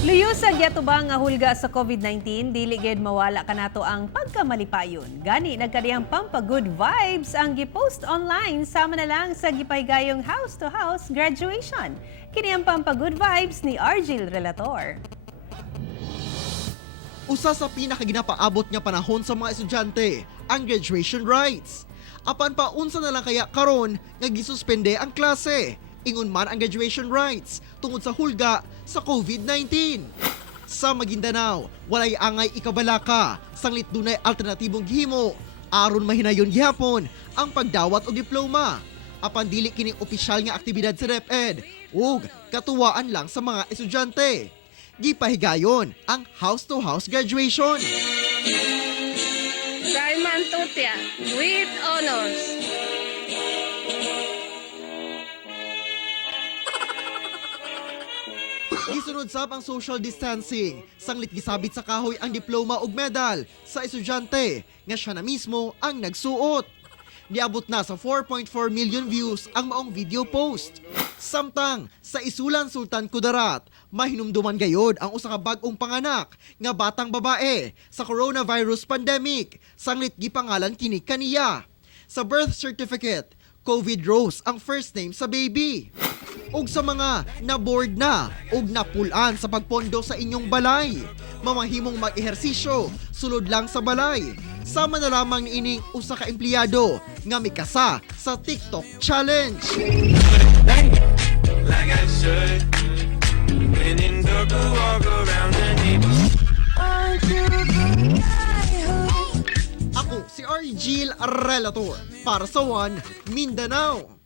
Luyo sa gyatubang nga hulga sa COVID-19, dili gid mawala kanato ang pagkamalipayon. Gani nagkaniyang pampagood vibes ang gipost online sama na lang sa gipaygayong house-to-house graduation. Kini ang pampagood vibes ni Argil Relator. Usa sa pinakaginapaabot nga panahon sa mga estudyante, ang graduation rites. Apan pa unsa na lang kaya karon nga gisuspende ang klase. Ingon man ang graduation rites tungod sa hulga sa COVID-19. Sa Maguindanao, walay angay ikabalaka, sanglit dunay alternatibong gihimo aron mahinayon gihapon ang pagdawat og diploma. Apan dili kini opisyal nga aktibidad sa DepEd ug katuwaan lang sa mga estudyante. Gipahigayon ang house-to-house graduation. Simon Tutia with honors. Gisunod sab ang social distancing. Sanglit gisabit sa kahoy ang diploma ug medal sa estudyante nga siya na mismo ang nagsuot. Niabot na sa 4.4 million views ang maong video post. Samtang sa Isulan Sultan Kudarat, mahinumduman gayod ang usa ka bag-ong panganak nga batang babae sa coronavirus pandemic. Sanglit gipangalan kini kaniya. Sa birth certificate, COVID Rose ang first name sa baby. Ug sa mga na-board na ug napulan sa pagpondo sa inyong balay, mamahimong mag-ehersisyo sulod lang sa balay. Sama na lamang ni ining usa ka empleyado nga mikasa sa TikTok challenge. Like I should. When in dark, I walk around the neighborhood. Ako si Argil Relator para sa One Mindanao.